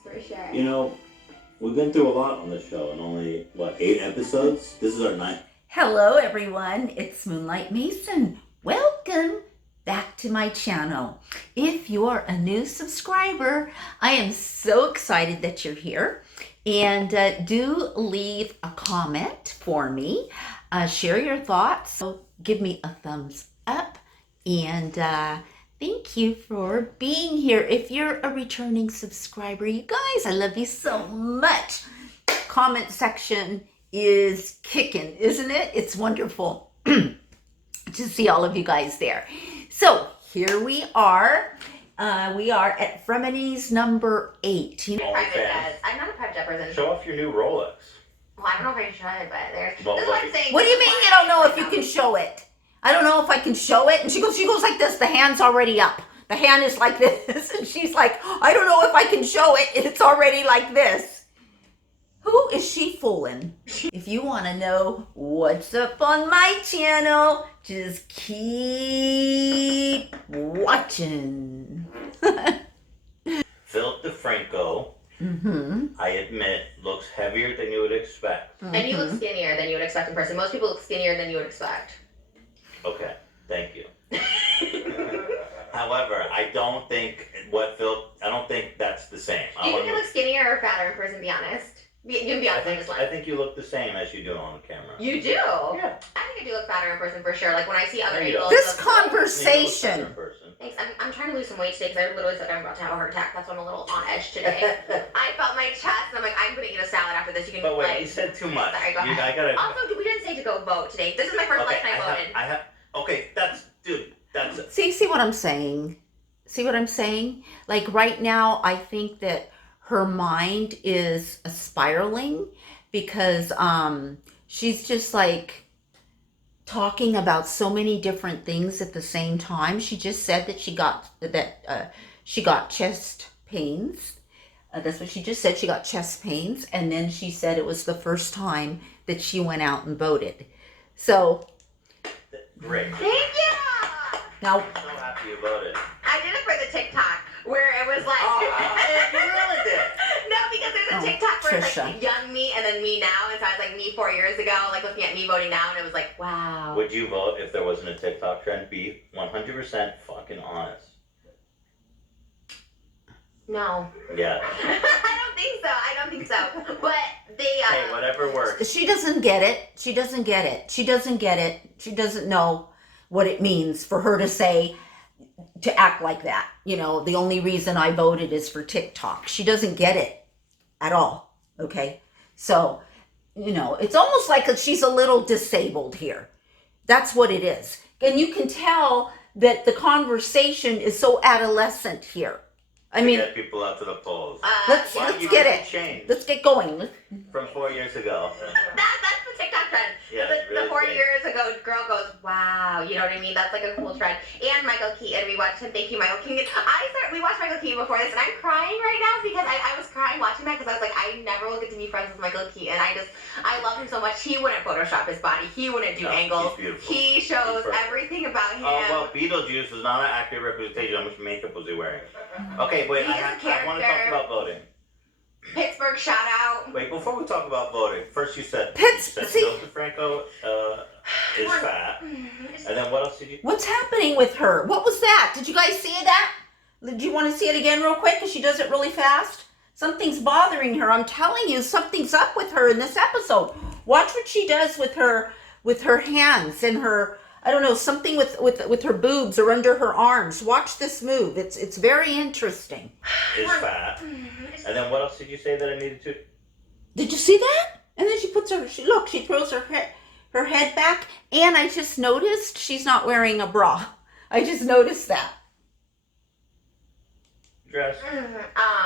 For sure. You know, we've been through a lot on this show in only, 8 episodes? This is our 9th. Hello everyone, it's Moonlight Mason. Welcome back to my channel. If you're a new subscriber, I am so excited that you're here. And do leave a comment for me. Share your thoughts. So give me a thumbs up. And thank you for being here. If you're a returning subscriber, you guys, I love you so much. Comment section is kicking, isn't it? It's wonderful to see all of you guys there. So here we are. We are at Frenemies number 8. You know, I'm not a private jet person. Show off your new Rolex. Well, I don't know if I should, but there's. Well, this is what I'm saying. what do you mean you don't know if you can show it? I don't know if I can show it. And she goes like this. The hand's already up. The hand is like this. And she's like, I don't know if I can show it. It's already like this. Who is she fooling? If you want to know what's up on my channel, just keep watching. Philip DeFranco, I admit, looks heavier than you would expect. And you look skinnier than you would expect in person. Most people look skinnier than you would expect. Okay, thank you. However, I don't think that's the same. Do you think you look skinnier or fatter in person, be honest? You can be honest on this one. I think you look the same as you do on the camera. You do? Yeah. I think I do look fatter in person for sure. Like when I see other people. This conversation. Thanks. I'm trying to lose some weight today because I literally feel like I'm about to have a heart attack. That's why I'm a little on edge today. I felt my chest and I'm like, I'm going to eat a salad after this. You can But wait, you said too much. Sorry, go ahead. Also, we didn't say to go vote today. This is my first election I voted. Okay, that's it. See what I'm saying? See what I'm saying? Like right now, I think that her mind is spiraling because she's just like talking about so many different things at the same time. She just said that she got chest pains. That's what she just said. She got chest pains, and then she said it was the first time that she went out and voted. So great. Thank you. Now, I'm so happy you voted. I did it for the TikTok where it was like. You really did. No, because there's a TikTok where it's Trisha. like young me and then me now, and so I was like me 4 years ago, like looking at me voting now, and it was like, wow. Would you vote if there wasn't a TikTok trend? Be 100% fucking honest. No. Yeah. I don't think so. But they. Hey, whatever works. she doesn't get it. She doesn't get it. She doesn't get it. She doesn't know what it means for her to say, to act like that. You know, the only reason I voted is for TikTok. She doesn't get it at all. Okay. So, you know, it's almost like she's a little disabled here. That's what it is. And you can tell that the conversation is so adolescent here. I mean, get people out to the polls. let's get it. Change Let's get going. from 4 years ago. That's the TikTok trend. Yeah, the really 4 great. years ago, girl goes, wow. You know what I mean? That's like a cool trend. And Michael Keaton, we watched him. Thank you, Michael Keaton. We watched Michael Keaton before this, and I'm crying right now because I was crying watching that because I was like, I never will get to be friends with Michael Keaton. I love him so much. He wouldn't Photoshop his body. He wouldn't do angles. He shows everything about him. Oh, well, Beetlejuice was not an accurate representation. How much makeup was he wearing? Okay, wait, I want to talk about voting. Pittsburgh shout out. Wait, before we talk about voting, first you said Phil DeFranco is fat. And then what else did you... What's happening with her? What was that? Did you guys see that? Did you want to see it again real quick? Because she does it really fast. Something's bothering her. I'm telling you, something's up with her in this episode. Watch what she does with her hands and her... I don't know, something with her boobs or under her arms. Watch this move. It's very interesting. Is fat. And then what else did you say that I needed to... Did you see that? And then she puts she throws her head back. And I just noticed she's not wearing a bra. I just noticed that. Dress.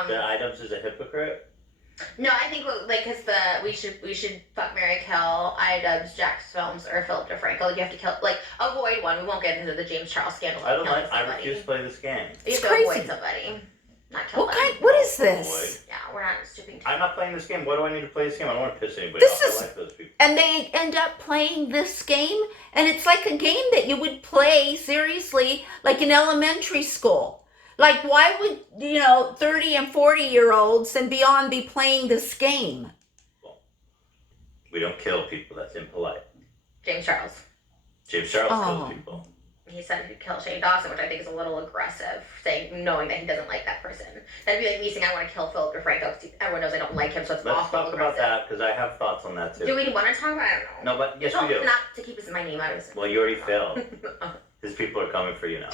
The items is a hypocrite. No, I think because we should fuck, marry, kill iDubbbz, Jax Films, or Philip DeFranco. You have to kill avoid one. We won't get into the James Charles scandal. I refuse to play this game. You have to avoid somebody, not kill them. What is this? Yeah, we're not stooping. I'm not playing this game. Why do I need to play this game? I don't want to piss anybody off. I like those people. And they end up playing this game, and it's like a game that you would play seriously, like in elementary school. Like, why would, 30 and 40-year-olds and beyond be playing this game? We don't kill people. That's impolite. James Charles. James Charles kills people. He said he'd kill Shane Dawson, which I think is a little aggressive, knowing that he doesn't like that person. That'd be like me saying I want to kill Philip DeFranco because everyone knows I don't like him, so it's Let's awful talk aggressive. about that because I have thoughts on that too. Do we want to talk about it? I don't know. No, but yes, we do. Not to keep my name out of his. Well, you already failed. His people are coming for you now.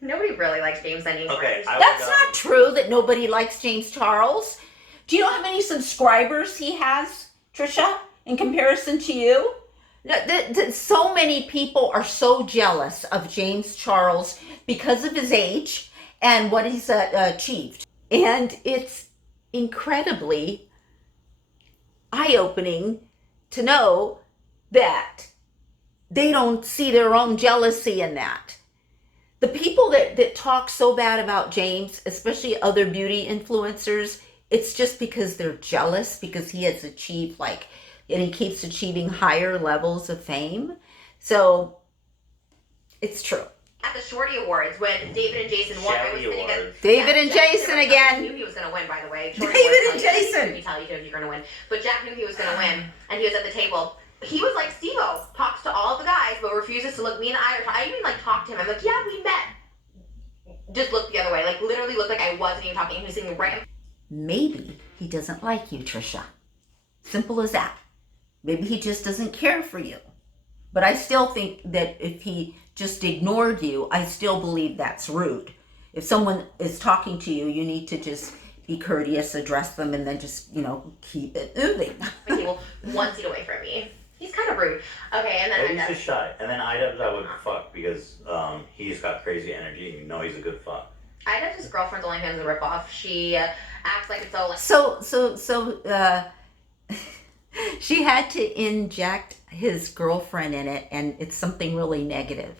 Nobody really likes James anymore. Okay, that's not true that nobody likes James Charles. Do you know how many subscribers he has, Trisha, in comparison to you? So many people are so jealous of James Charles because of his age and what he's achieved. And it's incredibly eye-opening to know that they don't see their own jealousy in that. The people that talk so bad about James, especially other beauty influencers, it's just because they're jealous because he has achieved and he keeps achieving higher levels of fame. So it's true. At the Shorty Awards, when David and Jason won, I was sitting at David and Jason again. I knew he was going to win, by the way. David and Jason. You tell you you're going to win, but Jack knew he was going to win, and he was at the table. He was like Steve-O, talks to all the guys, but refuses to look me in the eye. I even talked to him. I'm like, yeah, we met. Just looked the other way, literally looked like I wasn't even talking. He was sitting right. Maybe he doesn't like you, Trisha. Simple as that. Maybe he just doesn't care for you. But I still think that if he just ignored you, I still believe that's rude. If someone is talking to you, you need to just be courteous, address them, and then just, keep it moving. He will 1 seat away from me. He's kind of rude. Okay, and then he's just shy. And then Idubbbz I would fuck because he's got crazy energy and you know he's a good fuck. Idubbbz' girlfriend's OnlyFans is a ripoff. She acts like it's all she had to inject his girlfriend in it, and it's something really negative.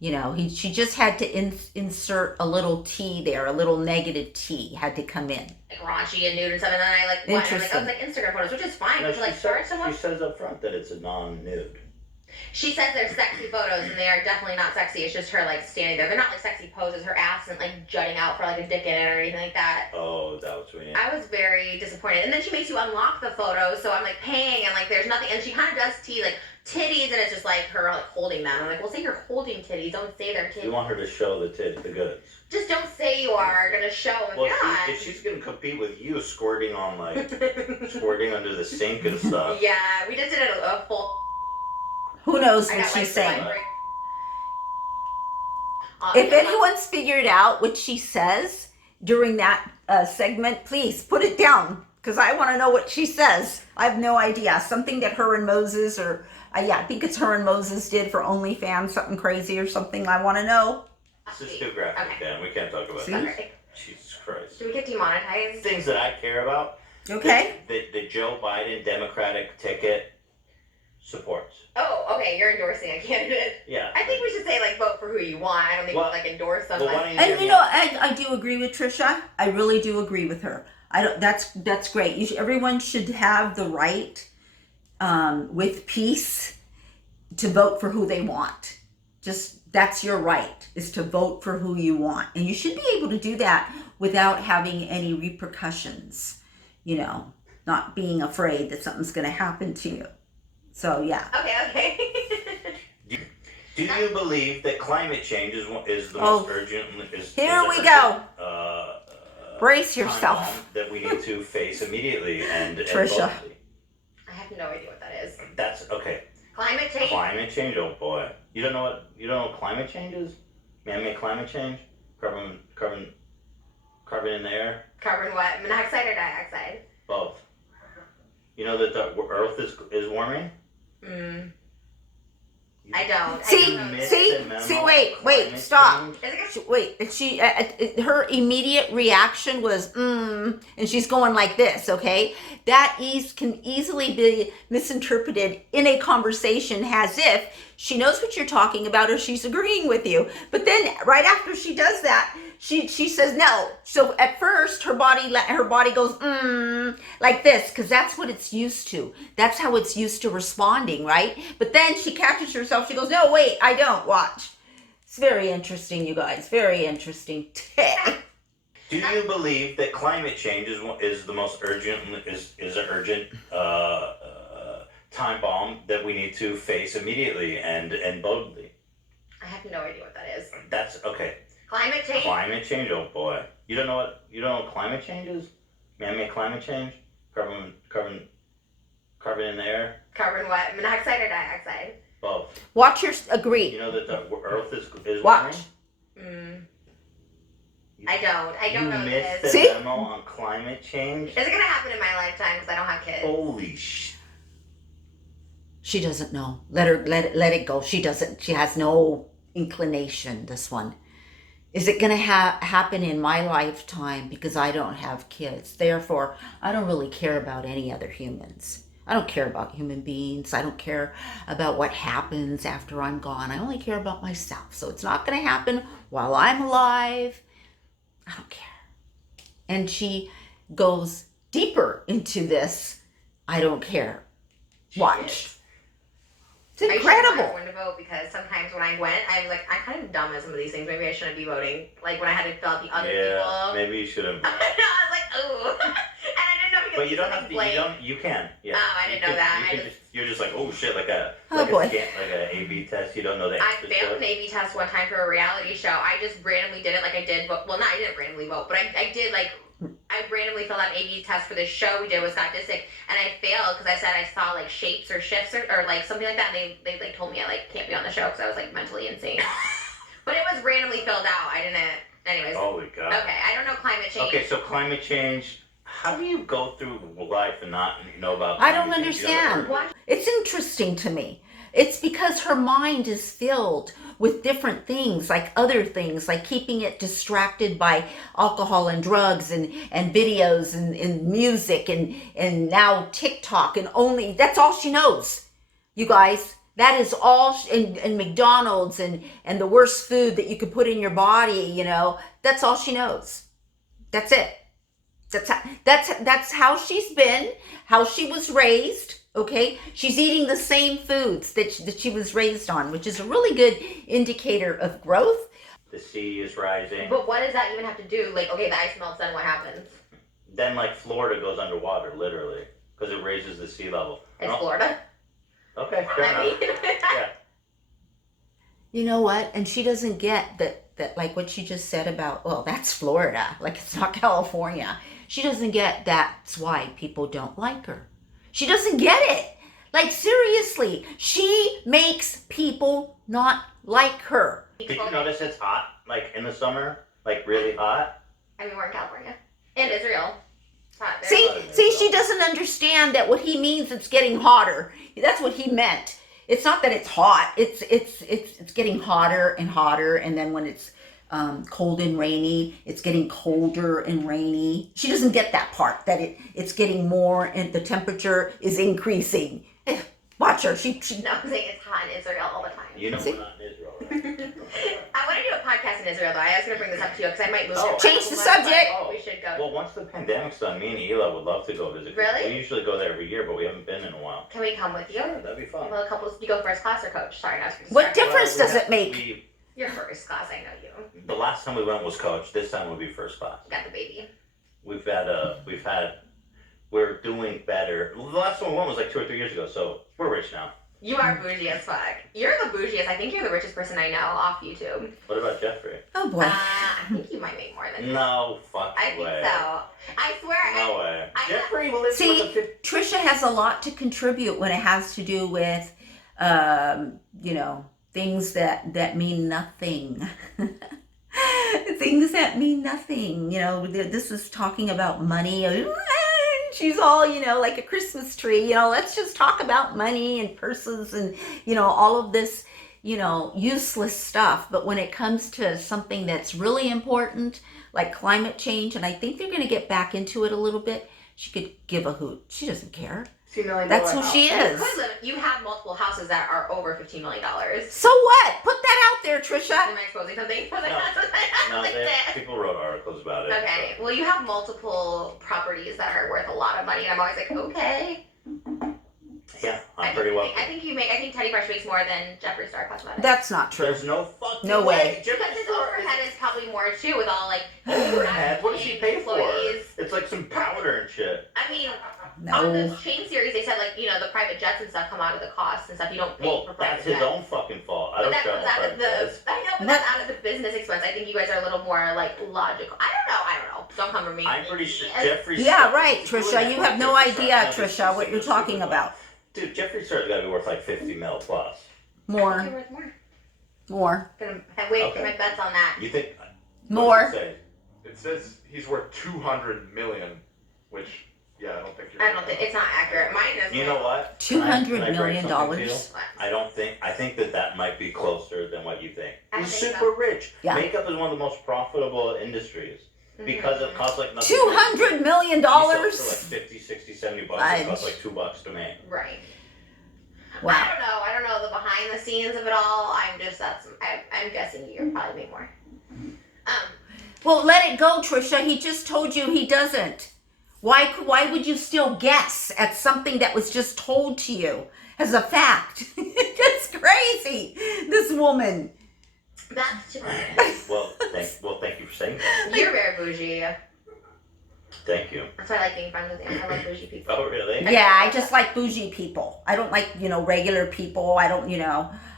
She just had to insert a little T there, a little negative T had to come in. Like raunchy and nude and stuff, and then I was like Instagram photos, which is fine. No, someone. She says up front that it's a non-nude. She says they're sexy photos, and they are definitely not sexy. It's just her standing there. They're not sexy poses. Her ass isn't jutting out for a dick in it or anything like that. Oh, is that what you mean? I was very disappointed. And then she makes you unlock the photos, so I'm paying, and there's nothing. And she kind of does titties, and it's just her holding them. I'm like, well, say you're holding titties. Don't say they're titties. You want her to show the goods. Just don't say you are gonna show if you're not. If she's gonna compete with you, squirting on squirting under the sink and stuff. Yeah, we just did a full. Who knows what she's saying? If anyone's figured out what she says during that segment, please put it down because I want to know what she says. I have no idea. Something that her and Moses, I think it's her and Moses did for OnlyFans, something crazy or something. I want to know. This is too graphic, Dan. We can't talk about that. Jesus Christ. Do we get demonetized? Things that I care about. Okay. The Joe Biden Democratic ticket supports. Oh, okay. You're endorsing a candidate. Yeah. I think we should say vote for who you want. I don't think we endorse someone. And I do agree with Trisha. I really do agree with her. That's great. Everyone should have the right, with peace, to vote for who they want. That's your right, is to vote for who you want. And you should be able to do that without having any repercussions, not being afraid that something's going to happen to you. So, yeah. Okay. Do you believe that climate change is the most urgent? Here we go. Brace yourself. That we need to face immediately and Trisha. I have no idea what that is. That's okay. Climate change. Climate change. Oh boy, you don't know what climate change is? Man-made climate change. Carbon in the air. Carbon what? Monoxide or dioxide? Both. You know that the Earth is warming. I don't. See, wait, stop. Wait, her immediate reaction was, and she's going like this, okay? That can easily be misinterpreted in a conversation as if she knows what you're talking about or she's agreeing with you. But then right after she does that, she says no. So at first her body goes like this because that's what it's used to. That's how it's used to responding, right? But then she catches herself. She goes, no, wait, I don't. Watch. It's very interesting, you guys. Very interesting. Do you believe that climate change is the most urgent is an urgent time bomb that we need to face immediately and boldly? I have no idea what that is. That's okay. Climate change? Climate change, oh boy. You don't know what climate change is? Man-made climate change? Carbon in the air? Carbon what? Monoxide or dioxide? Both. Watch your agree. You know that the Earth is Watch. warming? I don't know You missed the See? memo on climate change? Is it gonna happen in my lifetime? Because I don't have kids. Holy sh! She doesn't know. Let it go. She doesn't. She has no inclination. This one. Is it going to happen in my lifetime? Because I don't have kids. Therefore, I don't really care about any other humans. I don't care about human beings. I don't care about what happens after I'm gone. I only care about myself. So it's not going to happen while I'm alive. I don't care. And she goes deeper into this. I don't care. Watch. It's incredible. I should know when to vote because sometimes when I went, I'm like, I'm kind of dumb at some of these things. Maybe I shouldn't be voting. Like when I had to fill out the other people. Maybe you should have. I was like, ooh. And I didn't know because But you don't have to. You can. Yeah. Oh, I didn't know that. You're just like, oh shit, like a A/B test. You don't know the I answers failed to an it. A/B test one time for a reality show. I just randomly did it like I did. Well, not I didn't randomly vote, but I did like. I randomly filled out an A/B test for this show we did with Scott Disick, and I failed because I said I saw like shapes or shifts or like something like that. And they like told me I like can't be on the show because I was like mentally insane. But it was randomly filled out. I didn't. Anyways. Holy God. Okay, I don't know climate change. Okay, so climate change. How do you go through life and not know about? I don't climate change? understand. What? It's interesting to me. It's because her mind is filled with different things, like other things, like keeping it distracted by alcohol and drugs and videos and music and now TikTok and only, that's all she knows. You guys, that is all, and McDonald's and the worst food that you could put in your body, you know, that's all she knows. That's it. That's how she's been, how she was raised. Okay, she's eating the same foods that she was raised on, which is a really good indicator of growth. The sea is rising. But what does that even have to do? Like, okay, the ice melts, then what happens? Then, like, Florida goes underwater, literally, because it raises the sea level. It's Florida. Okay, fair enough. Yeah. You know what? And she doesn't get that like what she just said about, well, that's Florida, like it's not California. She doesn't get that's why people don't like her. She doesn't get it. Like, seriously, she makes people not like her. Did you notice it's hot, like, in the summer? Like, really hot? I mean, we're in California. And Israel. It's hot there. See, she doesn't understand that what he means it's getting hotter. That's what he meant. It's not that it's hot. It's getting hotter and hotter, and then when it's cold and rainy, it's getting colder and rainy. She doesn't get that part, that it's getting more and the temperature is increasing. Watch her. She No, I'm saying it's hot in Israel all the time. You know we're not in Israel, right? I want to do a podcast in Israel, though. I was going to bring this up to you because I might move Oh. there. Change the subject. Oh, we should go. Well, once the pandemic's done, me and Hila would love to go visit. Really? We usually go there every year, but we haven't been in a while. Can we come with you? Yeah, that'd be fun. Well, a couple. You go first class or coach? Sorry, I was What difference does it make? You're first class. I know you. The last time we went was coach. This time will be first class. Got the baby. We're doing better. The last one we went was like 2 or 3 years ago, so we're rich now. You are bougie as fuck. You're the bougiest. I think you're the richest person I know off YouTube. What about Jeffrey? Oh boy. I think you might make more than me. No fucking I think way. so. I swear. No way. I- Jeffrey lives See, with a Trisha has a lot to contribute when it has to do with, you know, things that mean nothing. Things that mean nothing. You know, this is talking about money. She's all, you know, like a Christmas tree. You know, let's just talk about money and purses and, you know, all of this, you know, useless stuff. But when it comes to something that's really important, like climate change, and I think they're going to get back into it a little bit, she could give a hoot. She doesn't care. $2 million. That's who she is. You have multiple houses that are over $15 million. So what? Put that out there, Trisha. Am I exposing something? No, people wrote articles about it. Okay. Well, you have multiple properties that are worth a lot of money, and I'm always like, okay. Yeah, I'm pretty well. I think Teddy Fresh makes more than Jeffree Star Cosmetics. That's not true. There's no fucking No way. Because his overhead is probably more too, with all like overhead. What does he pay for? employees. It's like some powder and shit. I mean, No. on those chain series, they said like the private jets and stuff come out of the cost and stuff. You don't pay for private that's jets. his own fucking fault. I But don't that travel comes out of private jets. I know, but that's out of the business expense. I think you guys are a little more like logical. I don't know. Don't come for me. I'm pretty sure Jeffree. Yeah, Star- right, he's doing Trisha. that You for have no Jeffree idea, Star. Trisha, what you're talking about. Dude, Jeffree Star's got to be worth like 50 mil plus. More. Gonna wait for my bets on that. You think? More. What's it say? It says he's worth 200 million, which I don't think you're. I don't think it's not accurate. Mine is. You know what? $200 Can I break million. something to you? I think that might be closer than what you think. I He's think super rich. Yeah. Makeup is one of the most profitable industries because it costs like nothing. $200 million. You sell it for like 50, 60, 70 bucks. It costs like $2 to make. Right. Wow. I don't know the behind the scenes of it all. I'm guessing you're probably make more. Well, let it go, Trisha. He just told you he doesn't. Why would you still guess at something that was just told to you as a fact? That's crazy. This woman. That's too bad. Well, thank you for saying that. You're very bougie. Thank you. That's why I like being friends with you. I love bougie people. Oh, really? Yeah, I just like bougie people. I don't like, regular people. I don't,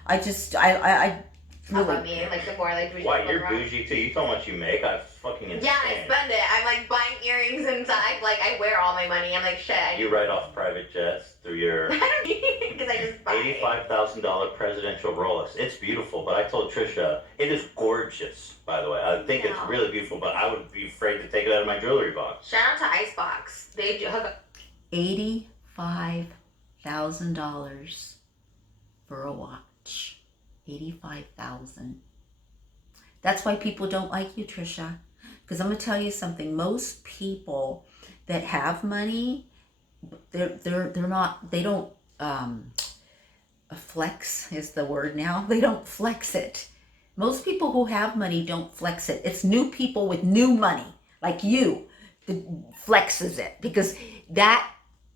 I just, I How about me? Like the more like bougie Why, people you're around. bougie too? You know how much you make? I'm fucking insane. Yeah, I spend it. I'm like buying earrings and stuff. Like I wear all my money. I'm like shit. You write off private jets through your I don't need because I just buy. $85,000 presidential Rolex. It's beautiful, but I told Trisha, it is gorgeous, by the way. I think it's really beautiful, but I would be afraid to take it out of my jewelry box. Shout out to Icebox. They do hook up. $85,000 for a watch. 85,000. That's why people don't like you, Trisha. Because I'm gonna tell you something. Most people that have money, they're not. They don't. Flex is the word now. They don't flex it. Most people who have money don't flex it. It's new people with new money, like you, that flexes it, because that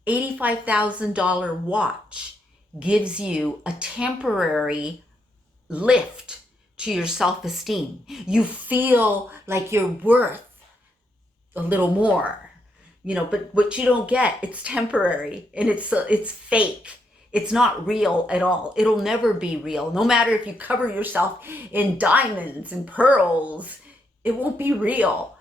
$85,000 watch gives you a temporary lift to your self-esteem. You feel like you're worth a little more, but what you don't get, it's temporary and it's fake. It's not real at all. It'll never be real. No matter if you cover yourself in diamonds and pearls, it won't be real.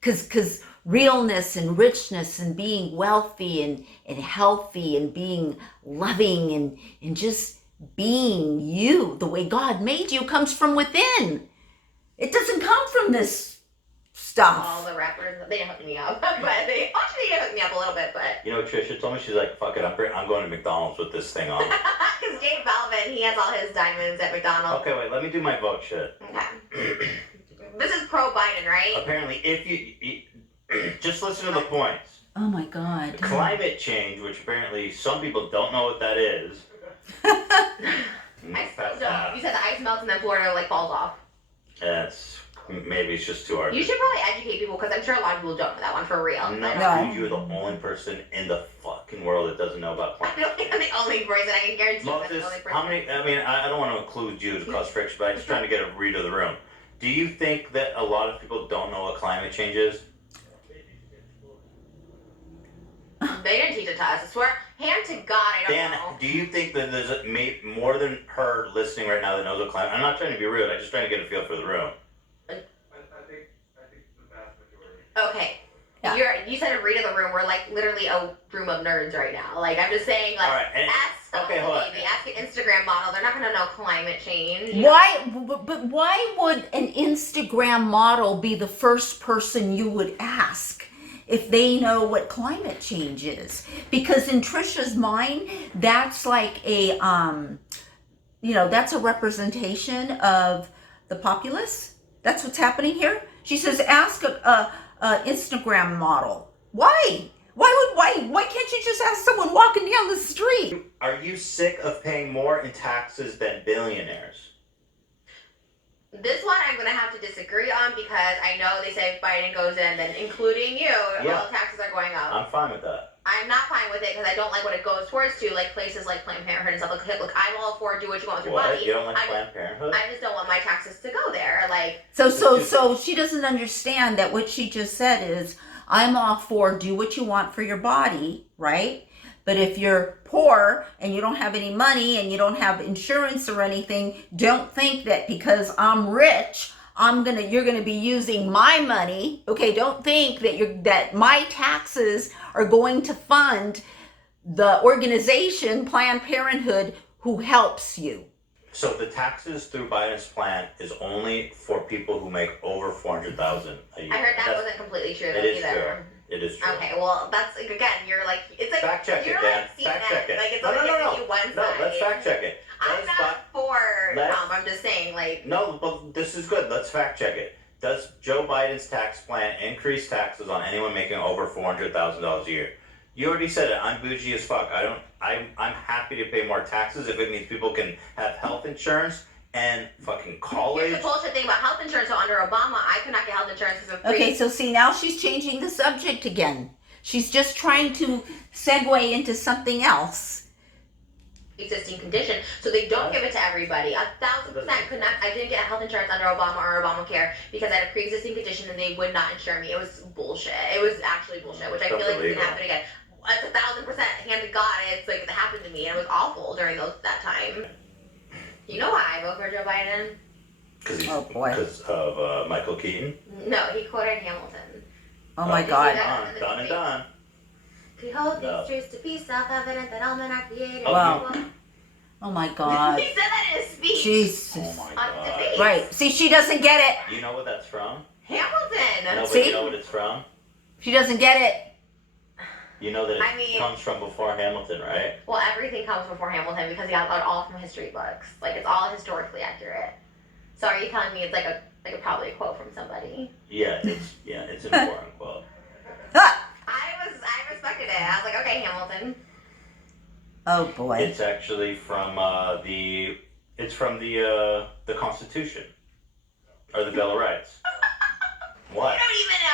Because realness and richness and being wealthy and healthy and being loving and just being you, the way God made you, comes from within. It doesn't come from this stuff. All the rappers, they didn't hook me up, but they hooked me up a little bit, but. Trisha told me, she's like, fuck it, I'm going to McDonald's with this thing on. Because Jay Balvin, he has all his diamonds at McDonald's. Okay, wait, let me do my vote shit. Okay. This is pro Biden, right? Apparently, if you just listen to the points. Oh my God. Climate change, which apparently some people don't know what that is. I still don't. You said the ice melts and then Florida falls off. Maybe it's just too hard. You should probably educate people because I'm sure a lot of people don't know that one for real. No, No. dude, you're the only person in the fucking world that doesn't know about I climate don't think I'm the only person. I can guarantee I'm Moses, the only person. how many, I don't want to include you to cause friction, but I'm just trying to get a read of the room. Do you think that a lot of people don't know what climate change is? They didn't teach it to us. I swear, hand to God, I don't Dan, know. do you think that there's more than her listening right now that knows what climate? I'm not trying to be rude. I'm just trying to get a feel for the room. I think the vast majority. Okay. Yeah. You said a read of the room. We're literally a room of nerds right now. I'm just saying, All right, and, ask okay, hold on. maybe ask an Instagram model. They're not gonna know climate change. Why? But why would an Instagram model be the first person you would ask if they know what climate change is? Because in Trisha's mind, that's like a that's a representation of the populace. That's what's happening here. She says, ask a Instagram model. Why? Why can't you just ask someone walking down the street? Are you sick of paying more in taxes than billionaires? This one I'm gonna have to disagree on because I know they say if Biden goes in, then including you, all taxes are going up. I'm fine with that. I'm not fine fine with it because I don't like what it goes towards to, like places like Planned Parenthood and stuff. Like, look, I'm all for do what you want with your What? body. You don't like I Planned Parenthood? I just don't want my taxes to go there. Like, So she doesn't understand that what she just said is, I'm all for do what you want for your body, right? But if you're poor and you don't have any money and you don't have insurance or anything, don't think that because I'm rich, you're gonna be using my money. Okay, don't think that my taxes are going to fund the organization Planned Parenthood who helps you. So the taxes through Biden's plan is only for people who make over $400,000 a year. I heard that wasn't completely true though, It is either. true. It is true. Okay, well, that's like, again, you're like, it's like, Fact check you're it, Dan. like Fact CNN, check it. like it's No, only no, no, giving you one No, side. let's fact check it. I'm not for Trump, I'm just saying, like. No, but this is good. Let's fact check it. Does Joe Biden's tax plan increase taxes on anyone making over $400,000 a year? You already said it. I'm bougie as fuck. I'm happy to pay more taxes if it means people can have health insurance and fucking college. Here's the bullshit thing about health insurance. So under Obama, I could not get health insurance because of free. Okay, so see, now she's changing the subject again. She's just trying to segue into something else. Existing condition, so they don't give it to everybody. 1,000% could not. I didn't get health insurance under Obama or Obamacare because I had a pre-existing condition and they would not insure me. It was bullshit. It was actually bullshit, which I feel like can happen again. It's 1,000% hand to God. It's like it happened to me and it was awful during that time. You know why I vote for Joe Biden? Because of Michael Keaton. No, he quoted Hamilton. Oh my Did you see God. that? Done and done. Behold these truths to be self-evident that all men are created Wow. equal. Oh my God. He said that in his speech. Jesus. Oh my On God. debate. Right. See, she doesn't get it. You know what that's from? Hamilton. No, but See? you know what it's from? She doesn't get it. You know that it comes from before Hamilton, right? Well, everything comes before Hamilton because he got it all from history books. Like it's all historically accurate. So are you telling me it's like a probably a quote from somebody? Yeah, it's an important quote. I respected it. I was like, okay, Hamilton. Oh boy. It's actually from the Constitution or the Bill of Rights. What? You don't even know.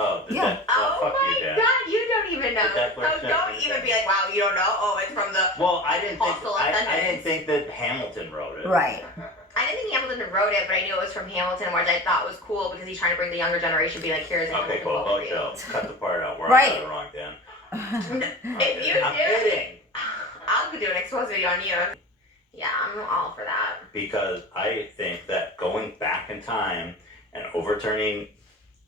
Oh, Yeah. Oh fuck my you, Dan. God, you don't even know. The Declaration So of don't even be like, wow, you don't know. Oh, it's from the. Well, I didn't Postal think that Hamilton wrote it. Right. I didn't think Hamilton wrote it, but I knew it was from Hamilton, which I thought was cool because he's trying to bring the younger generation. Be like, here's a Hamilton Okay, cool. quote for you. Bojo, cut the part out where Right. I got it wrong, Dan. If you I'm do, kidding. I'll do an expose video on you. Yeah, I'm all for that. Because I think that going back in time and overturning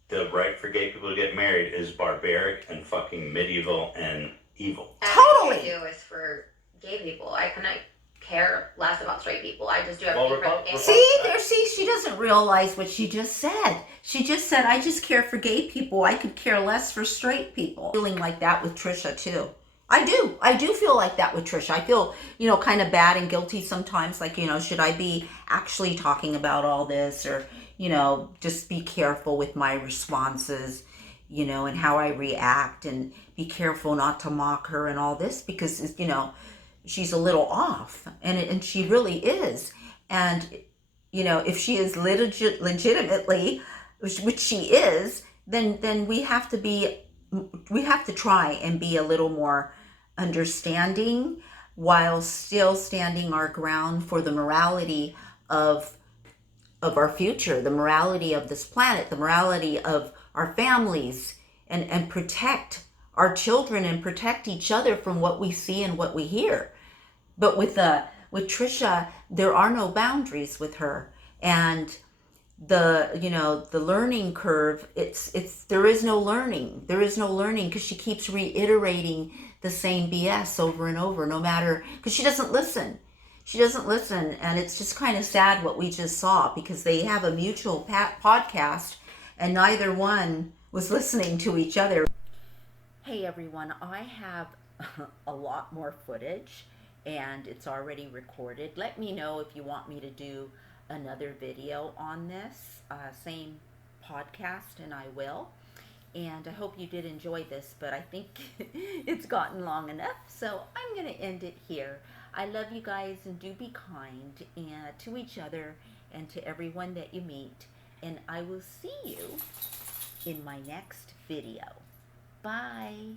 the right for gay people to get married is barbaric and fucking medieval and evil. Totally. Everything I do is for gay people. I couldn't care less about straight people. I just do everything for the gay people. See, she doesn't realize what she just said. She just said, I just care for gay people. I could care less for straight people. Feeling like that with Trisha too. I do feel like that with Trisha. I feel, kind of bad and guilty sometimes. Like, should I be actually talking about all this or, just be careful with my responses, and how I react and be careful not to mock her and all this because, she's a little off and she really is. And, if she is legitimately, which she is, then we have to try and be a little more understanding while still standing our ground for the morality of our future, the morality of this planet, the morality of our families, and protect our children and protect each other from what we see and what we hear. But with Trisha, there are no boundaries with her, and the learning curve, there is no learning because she keeps reiterating the same BS over and over, no matter, because she doesn't listen, and it's just kind of sad what we just saw because they have a mutual podcast and neither one was listening to each other. Hey everyone, I have a lot more footage and it's already recorded. Let me know if you want me to do another video on this same podcast, and I will. And I hope you did enjoy this, but I think it's gotten long enough, so I'm going to end it here. I love you guys, and do be kind to each other and to everyone that you meet, and I will see you in my next video. Bye.